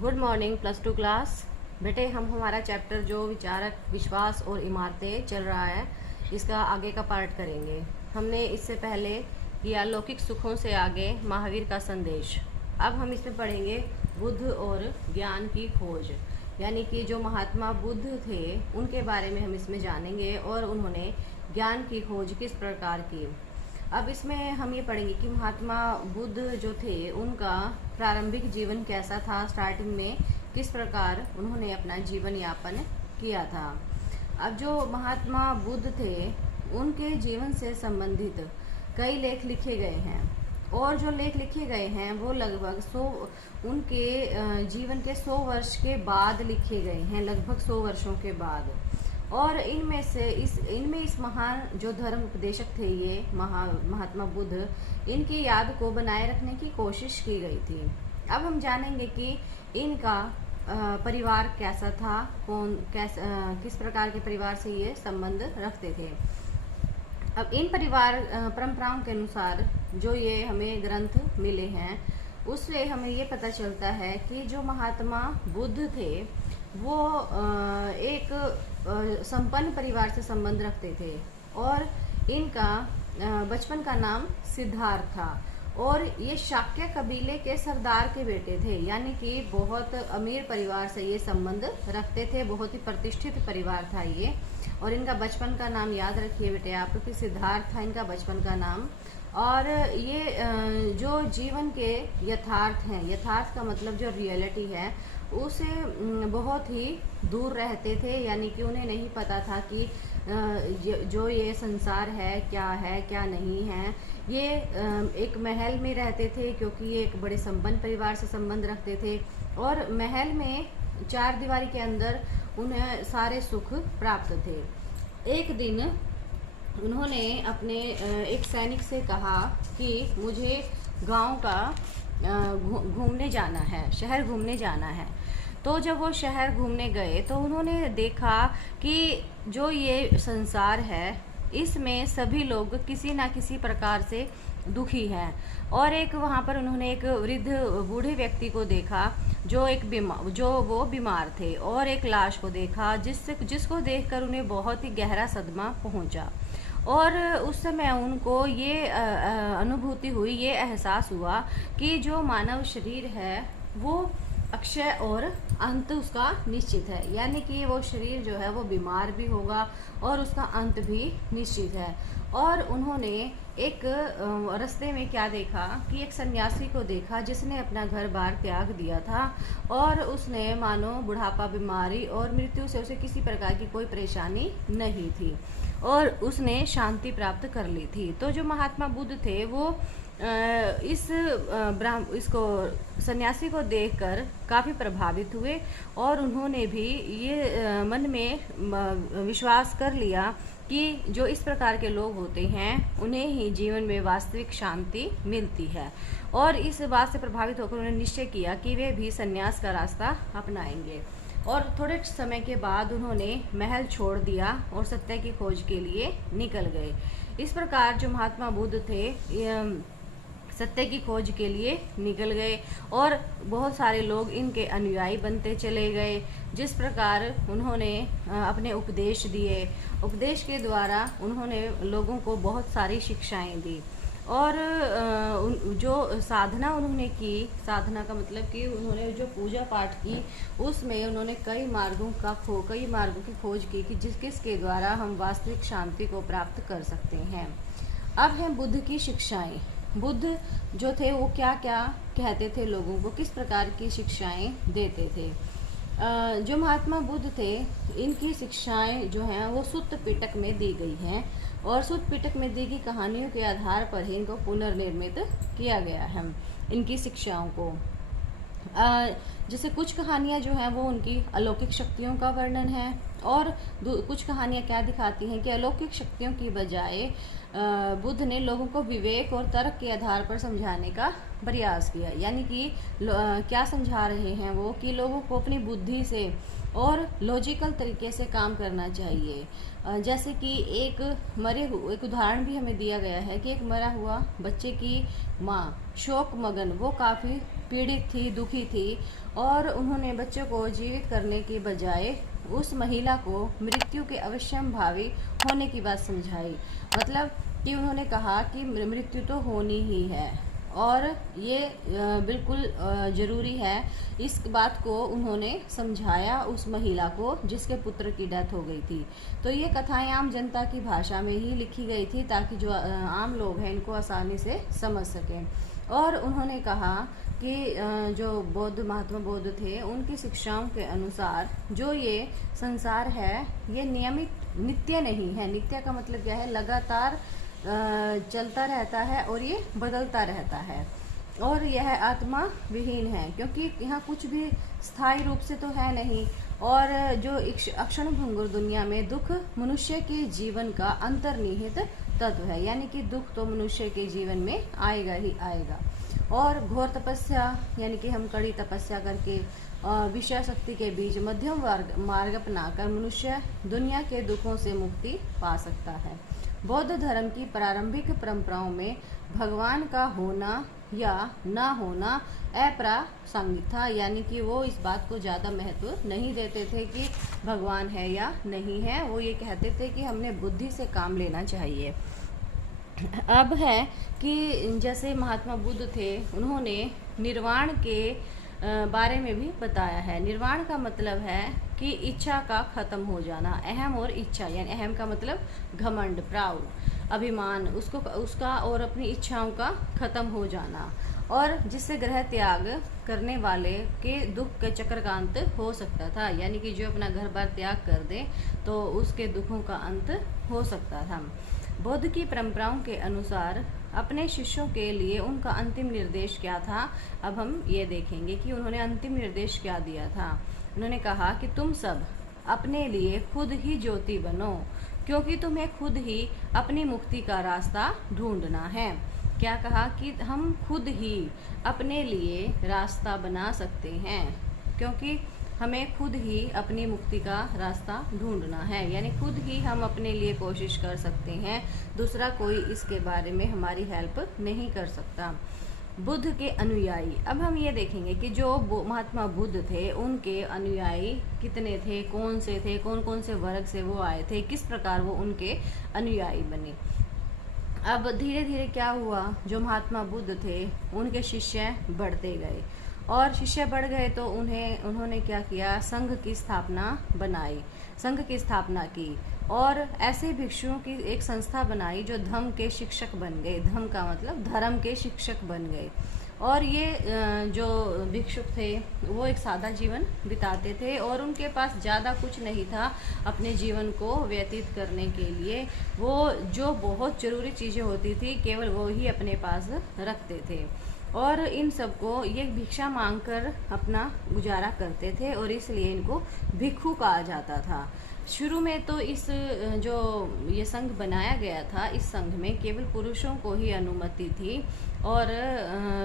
Good morning plus two class. बेटे हम हमारा चैप्टर जो विचारक, विश्वास और इमारतें चल रहा है, इसका आगे का पार्ट करेंगे। हमने इससे पहले किया लौकिक सुखों से आगे महावीर का संदेश। अब हम इसमें पढ़ेंगे बुद्ध और ज्ञान की खोज, यानी कि जो महात्मा बुद्ध थे उनके बारे में हम इसमें जानेंगे और उन्होंने ज्ञान की खोज किस प्रकार की। अब इसमें हम ये पढ़ेंगे कि महात्मा बुद्ध जो थे उनका प्रारंभिक जीवन कैसा था, स्टार्टिंग में किस प्रकार उन्होंने अपना जीवन यापन किया था। अब जो महात्मा बुद्ध थे उनके जीवन से संबंधित कई लेख लिखे गए हैं और जो लेख लिखे गए हैं वो लगभग 100 उनके जीवन के 100 वर्ष के बाद लिखे गए हैं, लगभग 100 वर्षों के बाद। और इनमें इस महान जो धर्म उपदेशक थे ये महात्मा बुद्ध, इनकी याद को बनाए रखने की कोशिश की गई थी। अब हम जानेंगे कि इनका परिवार कैसा था, किस प्रकार के परिवार से ये संबंध रखते थे। अब इन परिवार परंपराओं के अनुसार जो ये हमें ग्रंथ मिले हैं उससे हमें ये पता चलता है कि जो महात्मा बुद्ध थे वो एक संपन्न परिवार से संबंध रखते थे और इनका बचपन का नाम सिद्धार्थ था और ये शाक्य कबीले के सरदार के बेटे थे, यानी कि बहुत अमीर परिवार से ये संबंध रखते थे, बहुत ही प्रतिष्ठित परिवार था ये। और इनका बचपन का नाम याद रखिए बेटे आप, कि सिद्धार्थ था इनका बचपन का नाम। और ये जो जीवन के यथार्थ हैं, यथार्थ का मतलब जो रियलिटी है उसे बहुत ही दूर रहते थे, यानी कि उन्हें नहीं पता था कि जो ये संसार है क्या नहीं है। ये एक महल में रहते थे क्योंकि ये एक बड़े संपन्न परिवार से संबंध रखते थे और महल में 4 दीवारी के अंदर उन्हें सारे सुख प्राप्त थे। एक दिन उन्होंने अपने एक सैनिक से कहा कि मुझे गांव का घूमने जाना है, शहर घूमने जाना है। तो जब वो शहर घूमने गए तो उन्होंने देखा कि जो ये संसार है इसमें सभी लोग किसी ना किसी प्रकार से दुखी हैं। और एक वहाँ पर उन्होंने एक वृद्ध बूढ़े व्यक्ति को देखा जो वो बीमार थे और एक लाश को देखा जिसको देखकर उन्हें बहुत ही गहरा सदमा पहुँचा। और उस समय उनको ये अनुभूति हुई, ये एहसास हुआ कि जो मानव शरीर है वो अक्षय और अंत उसका निश्चित है, यानी कि वो शरीर जो है वो बीमार भी होगा और उसका अंत भी निश्चित है। और उन्होंने एक रास्ते में क्या देखा कि एक सन्यासी को देखा जिसने अपना घर बार त्याग दिया था और उसने मानो बुढ़ापा, बीमारी और मृत्यु से उसे किसी प्रकार की कोई परेशानी नहीं थी और उसने शांति प्राप्त कर ली थी। तो जो महात्मा बुद्ध थे वो इसको सन्यासी को देखकर काफ़ी प्रभावित हुए और उन्होंने भी ये मन में विश्वास कर लिया कि जो इस प्रकार के लोग होते हैं उन्हें ही जीवन में वास्तविक शांति मिलती है। और इस बात से प्रभावित होकर उन्होंने निश्चय किया कि वे भी संन्यास का रास्ता अपनाएंगे। और थोड़े समय के बाद उन्होंने महल छोड़ दिया और सत्य की खोज के लिए निकल गए। इस प्रकार जो महात्मा बुद्ध थे सत्य की खोज के लिए निकल गए और बहुत सारे लोग इनके अनुयायी बनते चले गए। जिस प्रकार उन्होंने अपने उपदेश दिए, उपदेश के द्वारा उन्होंने लोगों को बहुत सारी शिक्षाएं दी। और जो साधना उन्होंने की, साधना का मतलब कि उन्होंने जो पूजा पाठ की उसमें उन्होंने कई मार्गों की खोज की कि किसके द्वारा हम वास्तविक शांति को प्राप्त कर सकते हैं। अब हैं बुद्ध की शिक्षाएं। बुद्ध जो थे वो क्या क्या कहते थे लोगों को, किस प्रकार की शिक्षाएं देते थे। जो महात्मा बुद्ध थे इनकी शिक्षाएं जो हैं वो सुत्त पिटक में दी गई हैं और सुत्त पिटक में दी गई कहानियों के आधार पर ही इनको पुनर्निर्मित किया गया है इनकी शिक्षाओं को। जैसे कुछ कहानियाँ जो हैं वो उनकी अलौकिक शक्तियों का वर्णन है और कुछ कहानियाँ क्या दिखाती हैं कि अलौकिक शक्तियों की बजाय बुद्ध ने लोगों को विवेक और तर्क के आधार पर समझाने का प्रयास किया। यानी कि क्या समझा रहे हैं वो कि लोगों को अपनी बुद्धि से और लॉजिकल तरीके से काम करना चाहिए। जैसे कि एक उदाहरण भी हमें दिया गया है कि एक मरा हुआ बच्चे की माँ शोक मगन, वो काफ़ी पीड़ित थी, दुखी थी, और उन्होंने बच्चे को जीवित करने के बजाय उस महिला को मृत्यु के अवश्यंभावी होने की बात समझाई। मतलब कि उन्होंने कहा कि मृत्यु तो होनी ही है और ये बिल्कुल ज़रूरी है। इस बात को उन्होंने समझाया उस महिला को जिसके पुत्र की डेथ हो गई थी। तो ये कथाएं आम जनता की भाषा में ही लिखी गई थी ताकि जो आम लोग हैं इनको आसानी से समझ सकें। और उन्होंने कहा कि जो महात्मा बुद्ध थे उनकी शिक्षाओं के अनुसार जो ये संसार है ये नित्य नहीं है। नित्य का मतलब क्या है? लगातार चलता रहता है और ये बदलता रहता है, और यह आत्मा विहीन है क्योंकि यहाँ कुछ भी स्थायी रूप से तो है नहीं। और जो अक्षण भंगुर दुनिया में दुख मनुष्य के जीवन का अंतर्निहित तत्व है, यानी कि दुख तो मनुष्य के जीवन में आएगा ही आएगा। और घोर तपस्या यानी कि हम कड़ी तपस्या करके विषय शक्ति के बीच मध्यम मार्ग अपनाकर मनुष्य दुनिया के दुखों से मुक्ति पा सकता है। बौद्ध धर्म की प्रारंभिक परंपराओं में भगवान का होना या ना होना अप्रासंगिक था, यानी कि वो इस बात को ज़्यादा महत्व नहीं देते थे कि भगवान है या नहीं है। वो ये कहते थे कि हमने बुद्धि से काम लेना चाहिए। अब है कि जैसे महात्मा बुद्ध थे, उन्होंने निर्वाण के बारे में भी बताया है। निर्वाण का मतलब है कि इच्छा का खत्म हो जाना। अहम और इच्छा, यानी अहम का मतलब घमंड, प्राउड, अभिमान, उसका और अपनी इच्छाओं का खत्म हो जाना, और जिससे ग्रह त्याग करने वाले के दुख के चक्र का अंत हो सकता था। यानी कि जो अपना घर बार त्याग कर दे तो उसके दुखों का अंत हो सकता था। बौद्ध की परंपराओं के अनुसार अपने शिष्यों के लिए उनका अंतिम निर्देश क्या था? अब हम ये देखेंगे कि उन्होंने अंतिम निर्देश क्या दिया था। उन्होंने कहा कि तुम सब अपने लिए खुद ही ज्योति बनो, क्योंकि तुम्हें खुद ही अपनी मुक्ति का रास्ता ढूंढना है। क्या कहा? कि हम खुद ही अपने लिए रास्ता बना सकते हैं, क्योंकि हमें खुद ही अपनी मुक्ति का रास्ता ढूंढना है, यानी खुद ही हम अपने लिए कोशिश कर सकते हैं। दूसरा कोई इसके बारे में हमारी हेल्प नहीं कर सकता। बुद्ध के अनुयायी, अब हम ये देखेंगे कि जो महात्मा बुद्ध थे उनके अनुयायी कितने थे, कौन से थे, कौन कौन से वर्ग से वो आए थे, किस प्रकार वो उनके अनुयायी बने। अब धीरे धीरे क्या हुआ, जो महात्मा बुद्ध थे उनके शिष्य बढ़ते गए, और शिष्य बढ़ गए तो उन्होंने क्या किया? संघ की स्थापना बनाई, संघ की स्थापना की, और ऐसे भिक्षुओं की एक संस्था बनाई जो धम्म के शिक्षक बन गए। धम्म का मतलब धर्म के शिक्षक बन गए। और ये जो भिक्षुक थे वो एक सादा जीवन बिताते थे और उनके पास ज़्यादा कुछ नहीं था अपने जीवन को व्यतीत करने के लिए। वो जो बहुत ज़रूरी चीज़ें होती थी केवल वो ही अपने पास रखते थे, और इन सबको ये भिक्षा मांगकर अपना गुजारा करते थे, और इसलिए इनको भिक्षु कहा जाता था। शुरू में तो इस जो ये संघ बनाया गया था, इस संघ में केवल पुरुषों को ही अनुमति थी और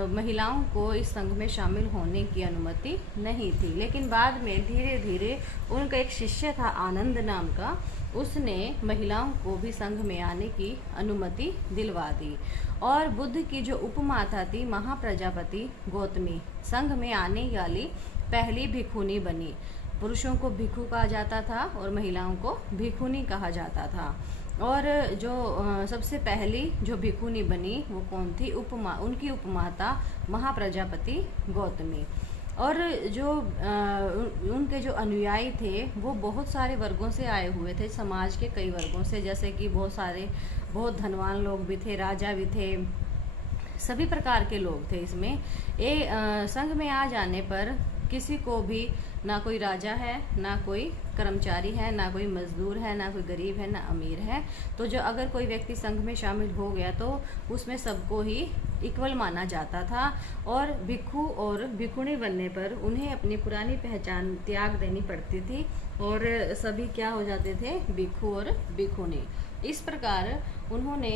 महिलाओं को इस संघ में शामिल होने की अनुमति नहीं थी। लेकिन बाद में धीरे धीरे उनका एक शिष्य था आनंद नाम का, उसने महिलाओं को भी संघ में आने की अनुमति दिलवा दी। और बुद्ध की जो उपमाता थी महाप्रजापति गौतमी संघ में आने वाली पहली भिक्षुनी बनी। पुरुषों को भिक्षु कहा जाता था और महिलाओं को भिक्षुनी कहा जाता था। और जो सबसे पहली जो भिक्षुनी बनी वो कौन थी? उनकी उपमाता महाप्रजापति गौतमी। और जो उनके जो अनुयायी थे वो बहुत सारे वर्गों से आए हुए थे, समाज के कई वर्गों से, जैसे कि बहुत धनवान लोग भी थे, राजा भी थे, सभी प्रकार के लोग थे इसमें। संघ में आ जाने पर किसी को भी, ना कोई राजा है, ना कोई कर्मचारी है, ना कोई मजदूर है, ना कोई गरीब है, ना अमीर है, तो जो अगर कोई व्यक्ति संघ में शामिल हो गया तो उसमें सबको ही इक्वल माना जाता था। और भिक्षु और भिक्षुणी बनने पर उन्हें अपनी पुरानी पहचान त्याग देनी पड़ती थी और सभी क्या हो जाते थे? भिक्षु और भिक्षुणी। इस प्रकार उन्होंने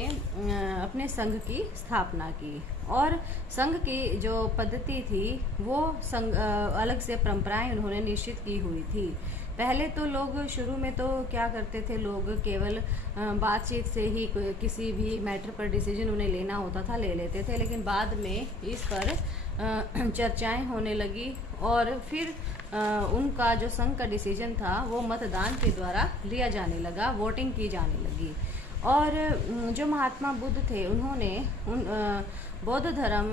अपने संघ की स्थापना की। और संघ की जो पद्धति थी वो अलग से परंपराएं उन्होंने निश्चित की हुई थी। पहले तो लोग शुरू में तो क्या करते थे, लोग केवल बातचीत से ही किसी भी मैटर पर डिसीजन उन्हें लेना होता था, ले लेते थे। लेकिन बाद में इस पर चर्चाएं होने लगी और फिर उनका जो संघ का डिसीजन था वो मतदान के द्वारा लिया जाने लगा, वोटिंग की जाने लगी। और जो महात्मा बुद्ध थे उन्होंने बौद्ध धर्म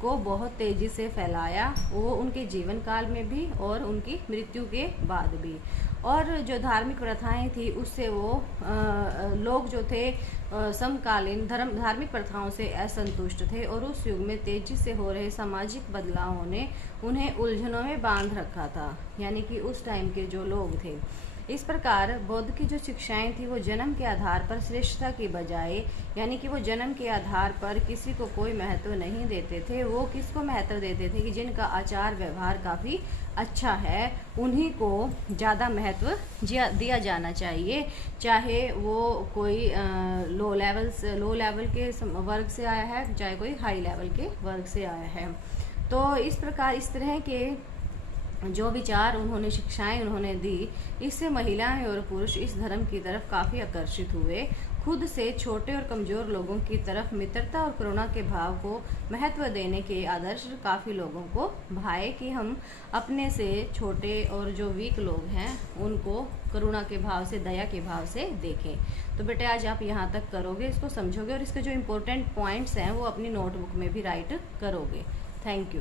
को बहुत तेज़ी से फैलाया, वो उनके जीवन काल में भी और उनकी मृत्यु के बाद भी। और जो धार्मिक प्रथाएं थी उससे वो लोग जो थे समकालीन धार्मिक प्रथाओं से असंतुष्ट थे और उस युग में तेजी से हो रहे सामाजिक बदलावों ने उन्हें उलझनों में बांध रखा था, यानी कि उस टाइम के जो लोग थे। इस प्रकार बौद्ध की जो शिक्षाएं थी वो जन्म के आधार पर श्रेष्ठता की बजाय, यानी कि वो जन्म के आधार पर किसी को कोई महत्व नहीं देते थे। वो किसको महत्व देते थे कि जिनका आचार व्यवहार काफ़ी अच्छा है उन्हीं को ज़्यादा महत्व दिया जाना चाहिए, चाहे वो कोई लो लेवल के वर्ग से आया है, चाहे कोई हाई लेवल के वर्ग से आया है। तो इस प्रकार इस तरह के जो विचार उन्होंने, शिक्षाएं उन्होंने दी, इससे महिलाएं और पुरुष इस धर्म की तरफ काफ़ी आकर्षित हुए। खुद से छोटे और कमज़ोर लोगों की तरफ मित्रता और करुणा के भाव को महत्व देने के आदर्श काफ़ी लोगों को भाए कि हम अपने से छोटे और जो वीक लोग हैं उनको करुणा के भाव से, दया के भाव से देखें। तो बेटे आज आप यहाँ तक करोगे, इसको समझोगे और इसके जो इम्पोर्टेंट पॉइंट्स हैं वो अपनी नोटबुक में भी राइट करोगे। Thank you.